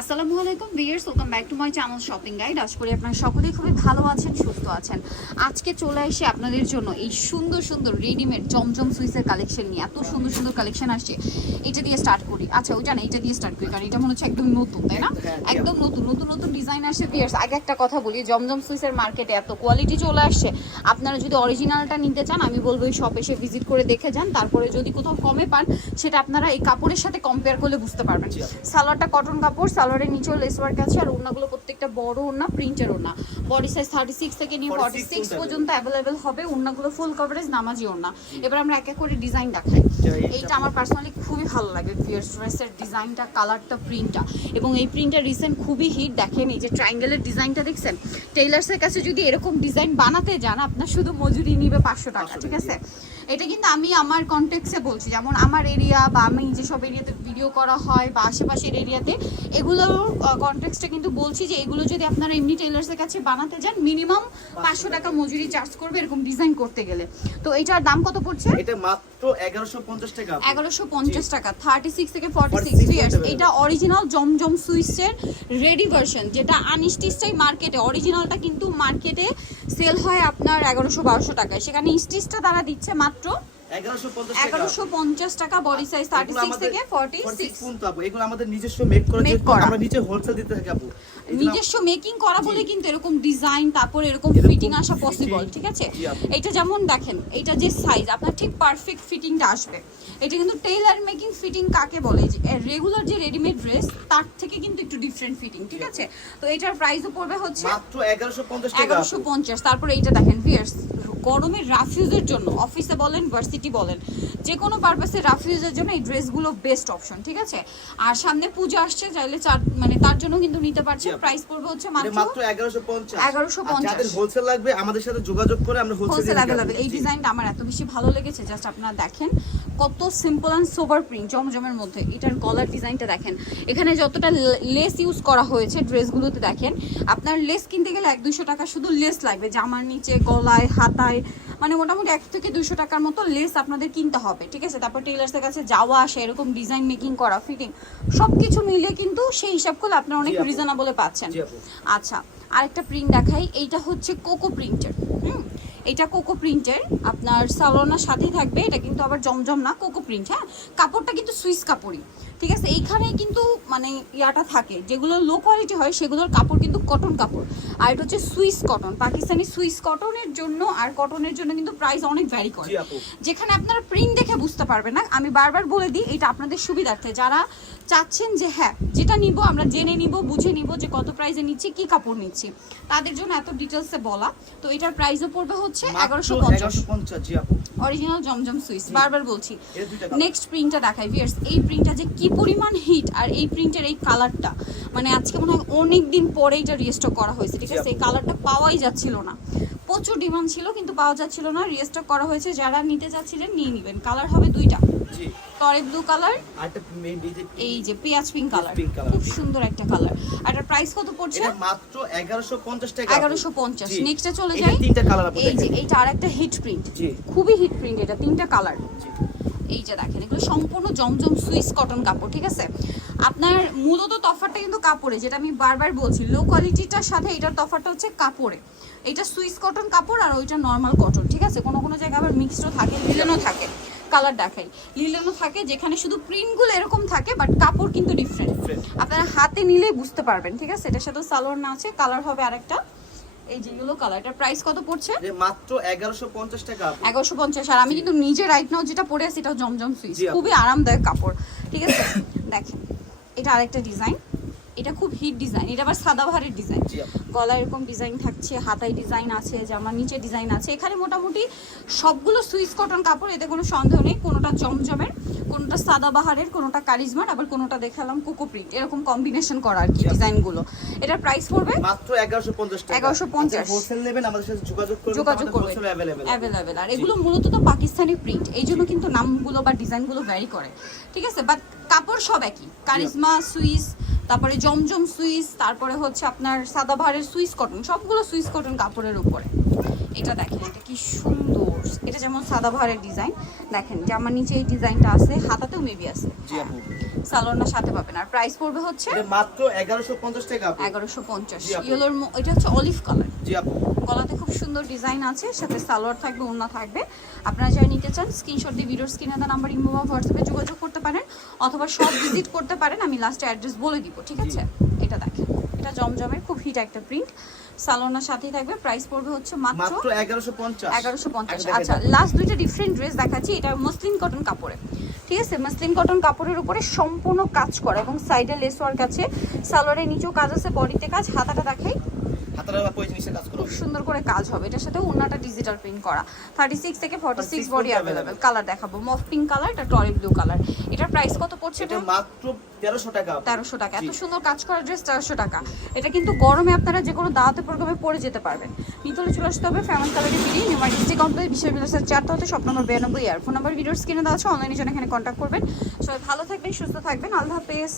আসসালামু আলাইকুম viewers welcome back to my channel shopping guide. আজ করি আপনারা সকলেই খুবই ভালো আছেন সুস্থ আছেন। আজকে চলে এসে আপনাদের জন্য এই সুন্দর সুন্দর রেডিমেড জমজম সুইসের কালেকশন নিয়ে এত সুন্দর সুন্দর কালেকশন আসছে। এটা দিয়ে স্টার্ট করি। আচ্ছা ওইটা না এটা দিয়ে স্টার্ট করি কারণ এটা মনে হচ্ছে একদম নতুন তাই না? হ্যাঁ, একদম নতুন নতুন নতুন ডিজাইন আসছে। ভিয়ার্স আগে একটা কথা বলি জমজম সুইসের মার্কেটে এত কোয়ালিটি চলে আসছে। আপনারা যদি অরিজিনালটা নিতে চান আমি বলব এই শপ এসে ভিজিট করে দেখে যান। তারপরে যদি কোথাও কমে পান সেটা আপনারা এই কাপড়ের সাথে কম্পেয়ার করলে বুঝতে পারবেন। সালোয়ারটা কটন কাপড় সালোয়ারের নিচেও লেস ওয়ার্ক আছে আর ওড়নাগুলো প্রত্যেকটা বড় ওড়না প্রিন্টের ওড়না। বডি সাইজ থার্টি সিক্স থেকে নিয়ে 46 ফর্টি সিক্স পর্যন্ত অ্যাভেলেবেল হবে ওড়নাগুলো ফুল কভারেজ নামাজি ওড়না। এবার আমরা এক এক করে ডিজাইন দেখাই। এইটা আমার পার্সোনালি খুবই ভালো লাগে পিয়ার্স ড্রেসের ডিজাইনটা কালারটা প্রিন্টটা এবং এই প্রিন্টটা রিসেন্ট খুবই হিট দেখেন এই যে ট্রায়াঙ্গেলের ডিজাইনটা দেখছেন? টেইলার্সের কাছে যদি এরকম ডিজাইন বানাতে যান আপনার শুধু মজুরি নিবে পাঁচশো টাকা ঠিক আছে? এটা কিন্তু আমি আমার কন্টেক্সে বলছি। যেমন আমার এরিয়া বা আমি যেসব এরিয়াতে ভিডিও করা হয় বা আশেপাশের এরিয়াতে এগুলোর কন্টেক্সটা কিন্তু বলছি যে এগুলো যদি আপনারা এমনি টেলার্সের কাছে বানাতে যান মিনিমাম পাঁচশো টাকা মজুরি চার্জ করবে এরকম ডিজাইন করতে গেলে। তো এটার দাম কত পড়ছে? এটা মাত্র এগারোশো পঞ্চাশ টাকা এগারোশো পঞ্চাশ টাকা থার্টি সিক্স থেকে ফর্টি 46 সিক্স ইয়ার্স এটা অরিজিনাল জমজম সুইসের রেডি ভার্সন যেটা আনস্টিচটাই মার্কেটে অরিজিনালটা কিন্তু মার্কেটে সেল হয় আপনার এগারোশো বারোশো টাকায়। সেখানে স্টিচটা তারা দিচ্ছে মাত্র এগারোশো পঞ্চাশ টাকা। বডি সাইজ থার্টি এগুলো সিক্স আমাদের থেকে 46 পর্যন্ত আপু। এগুলো আমাদের নিজস্ব মেক করা Make যেহেতু করা। আমরা নিচে হোলসেল দিতে থাকি আপু। নিজস্ব মেকিং করা বলে কিন্তু এরকম ডিজাইন তারপর এরকম এরকম ফিটিং আসা পসিবল ঠিক আছে? এটা যেমন দেখেন এটা যে সাইজ আপনার ঠিক পারফেক্ট ফিটিংটা আসবে। এটা কিন্তু টেইলার মেকিং ফিটিং কাকে বলে? যে রেগুলার যে রেডিমেড ড্রেস তার থেকে কিন্তু একটু ডিফারেন্ট ফিটিং ঠিক আছে? তো এটার প্রাইসও পড়বে হচ্ছে মাত্র এগারোশো পঞ্চাশ টাকা এগারোশো আপু। পঞ্চাশ। তারপরে এইটা দেখেন ভিয়ার্স গরমের রাফিউজের জন্য অফিসে বলেন ভার্সিটি বলেন যে কোনো পারপাসে রাফিউজের জন্য এই ড্রেসগুলো বেস্ট অপশন ঠিক আছে? আর সামনে পুজো আসছে চাইলে চার মানে তার জন্য কিন্তু নিতে পারছেন প্রাইস পড়বে হচ্ছে মাত্র মাত্র এগারোশো পঞ্চাশ। 1150 যাদের হোলসেল লাগবে আমাদের সাথে যোগাযোগ করে আমরা হোলসেল হোলসেল অ্যাভেলেবেল এই ডিজাইনটা আমার এত বেশি ভালো লেগেছে জাস্ট আপনারা দেখেন কত সিম্পল অ্যান্ড সোবার প্রিন্ট জমজমের মধ্যে। এটার গলার ডিজাইনটা দেখেন। এখানে যতটা লেস ইউজ করা হয়েছে ড্রেসগুলোতে দেখেন আপনার লেস কিনতে গেলে এক দুশো টাকা শুধু লেস লাগবে জামার নিচে গলায় হাতায় মানে মোটামুটি এক থেকে দুশো টাকার মতো লেস আপনাদের কিনতে হবে ঠিক আছে? তারপর টেলার্সের কাছে যাওয়া আসা এরকম ডিজাইন মেকিং করা ফিটিং সব কিছু মিলে কিন্তু সেই হিসাব করলে আপনারা অনেক রিজনেবলে পাচ্ছেন। আচ্ছা আরেকটা প্রিন্ট দেখাই এইটা হচ্ছে কোকো প্রিন্টের এটা কোকো প্রিন্টের। আপনার সালোনার সাথেই থাকবে। এটা কিন্তু আবার জমজম না কোকো প্রিন্ট হ্যাঁ? কাপড়টা কিন্তু সুইস কাপড়ই। ঠিক আছে? এইখানেই কিন্তু মানে ইয়াটা থাকে। যেগুলো লো কোয়ালিটি হয় সেগুলোর কাপড় কিন্তু কটন কাপড়। আর এটা হচ্ছে সুইস কটন পাকিস্তানি সুইস কটনের জন্য আর কটনের জন্য কিন্তু প্রাইস অনেক ভ্যারি করে। যেখানে আপনারা প্রিন্ট দেখে বুঝতে পারবেন না আমি বারবার বলে দিই এটা আপনাদের সুবিধার্থে। যারা চাচ্ছেন যে হ্যাঁ যেটা নিব আমরা জেনে নিব বুঝে নিব যে কত প্রাইসে নিচ্ছি কি কাপড় নিচ্ছি। তাদের জন্য এত ডিটেলসে বলা। তো এটার প্রাইসও পড়বে হচ্ছে এগারোশো পঞ্চাশ। অরিজিনাল জমজম সুইস বারবার বলছি। নেক্সট প্রিন্টটা দেখাই ভিয়ার্স এই প্রিন্টটা যে কি পরিমাণ হিট আর এই প্রিন্টের এই কালারটা মানে আজকে মনে হয় অনেক দিন পরে এটা রিস্টক করা হয়েছে ঠিক আছে? এই কালারটা পাওয়াই যাচ্ছিল না। প্রচুর ডিমান্ড ছিল কিন্তু পাওয়া যাচ্ছিল না। রিস্টক করা হয়েছে যারা নিতে চাচ্ছিলেন নিয়ে নেবেন। কালার হবে দুইটা। টরে ব্লু কালার এই যে পেঁয়াজ পিঙ্ক কালার খুব সুন্দর একটা কালার আর এটার প্রাইস কত পড়ছে? মাত্র এগারোশো পঞ্চাশ টাকা। আপু। এগারোশো পঞ্চাশ। জি। নেক্সটে চলে যাই। তিনটা কালার এই যে। এইটা আর একটা হিট প্রিন্ট খুবই হিট প্রিন্ট এটা তিনটা কালার এই যে দেখেন এগুলো সম্পূর্ণ জমজম সুইস কটন কাপড় ঠিক আছে? আপনার মূলত তফাতটা কিন্তু কাপড়ে যেটা আমি বারবার বলছি লো কোয়ালিটিটার সাথে এটার তফাতটা হচ্ছে কাপড়ে। এটা সুইস কটন কাপড় আর ওইটা নর্মাল কটন ঠিক আছে? কোনো কোনো জায়গায় আবার মিক্সডও থাকে লিলেনও থাকে কালার দেখাই। লিলেনও থাকে যেখানে শুধু প্রিন্টগুলো এরকম থাকে বাট কাপড় কিন্তু ডিফারেন্ট। আপনারা হাতে নিলেই বুঝতে পারবেন ঠিক আছে? এটার সাথে সালোয়ার না আছে কালার হবে আরেকটা। এই যে ইয়েলো কালার এটার প্রাইস কত পড়ছে? মাত্র এগারোশো পঞ্চাশ টাকা আপু। এগারোশো পঞ্চাশ আর আমি কিন্তু নিজে রাইট নাও যেটা পরে আছি এটাও জমজম সুইচ খুবই আরামদায়ক কাপড় ঠিক আছে? দেখেন। এটা আরেকটা ডিজাইন এটা খুব হিট ডিজাইন এটা আবার সাদাবাহারের ডিজাইন। গলায় এরকম ডিজাইন থাকছে হাতায় ডিজাইন আছে জামার নিচে ডিজাইন আছে। এখানে মোটামুটি সবগুলো সুইস কটন কাপড় এতে কোনো সন্দেহ নেই। কোনোটা জমজমের কোনোটা সাদাবাহারের কোনোটা কারিজমার আবার কোনোটা দেখালাম কোকো প্রিন্ট এরকম কম্বিনেশন করা আর কি ডিজাইনগুলো এটার প্রাইস পড়বে মাত্র এগারোশো পঞ্চাশ টাকা। 1150 হোলসেল নেবেন আমাদের সাথে যোগাযোগ করবেন যোগাযোগ অ্যাভেলেবেল অ্যাভেলেবেল আর এগুলো মূলত তো পাকিস্তানি প্রিন্ট এই জন্য কিন্তু নামগুলো বা ডিজাইনগুলো ভ্যারি করে। ঠিক আছে? বাট কাপড় সব একই। কারিজমা সুইস তারপরে জমজম সুইস তারপরে হচ্ছে আপনার সাদাভারের সুইস কটন সবগুলো সুইস কটন কাপড়ের উপরে। এটা দেখেন এটা কি সুন্দর। এটা যেমন সাদাবাহারের ডিজাইন দেখেন জামার নিচে এই ডিজাইনটা আছে হাতাতেও মেবি আছে। জি আপু। সালোয়ারটা সাথে পাবেন। আর প্রাইস পড়বে হচ্ছে মাত্র এগারোশো পঞ্চাশ টাকা আপু। এগারোশো পঞ্চাশ। জি আপু। ইয়েলোর এটা হচ্ছে অলিভ কালার জি আপু। গলাতে খুব সুন্দর ডিজাইন আছে সাথে সালোয়ার থাকবে ওড়না থাকবে। আপনারা যারা নিতে চান স্ক্রিনশট দিয়ে ভিডিওর স্ক্রিনে দেওয়া নাম্বার ইমো বা হোয়াটসঅ্যাপে যোগাযোগ করতে পারেন অথবা সব ভিজিট করতে পারেন আমি লাস্টে অ্যাড্রেস বলে দিব ঠিক আছে? এটা দেখেন। এটা জমজমের খুব হিট একটা প্রিন্ট সালোনার সাথেই থাকবে। প্রাইস পড়বে হচ্ছে মাত্র মাত্র এগারোশো পঞ্চাশ। এগারোশো পঞ্চাশ। আগে দেখে আচ্ছা দেন। লাস্ট দুইটা ডিফারেন্ট ড্রেস দেখাচ্ছি। এটা মসলিন কটন কাপড়ে। ঠিক আছে? মসলিন কটন কাপড়ের উপরে সম্পূর্ণ কাজ করা এবং সাইডে লেস ওয়ার্ক আছে। সালোয়ারের নিচেও কাজ আছে বডিতে কাজ হাতাটা দেখাই। খুব সুন্দর করে কাজ হবে। এটার সাথে ওনাটা ডিজিটাল প্রিন্ট করা। থার্টি সিক্স থেকে forty six 46 body available colour দেখাবো। মফ পিঙ্ক কালার এটা টরি ব্লু কালার এটার প্রাইস কত পড়ছে এটা মাত্র তেরোশো টাকা। তেরোশো টাকা। এত সুন্দর কাজ করা ড্রেস তেরোশো টাকা। এটা কিন্তু গরমে আপনারা যে কোনো দাওয়াতে প্রোগ্রামে পরে যেতে পারবেন। নিতলে চলে আসতে হবে ফ্যামিলি কালারের বিডি নিউমার ডিস্ট্রিক্ট কমপ্লেক্স বিশেষ বিলাসের চারটা হতে সব নম্বর বিরানব্বই আর ফোন নাম্বার ভিডিওর স্ক্রিনে দেওয়া আছে অনলাইনে জন্য এখানে কন্ট্যাক্ট করবেন। সবাই ভালো থাকবেন সুস্থ থাকবেন। আল্লাহ হাফেজ।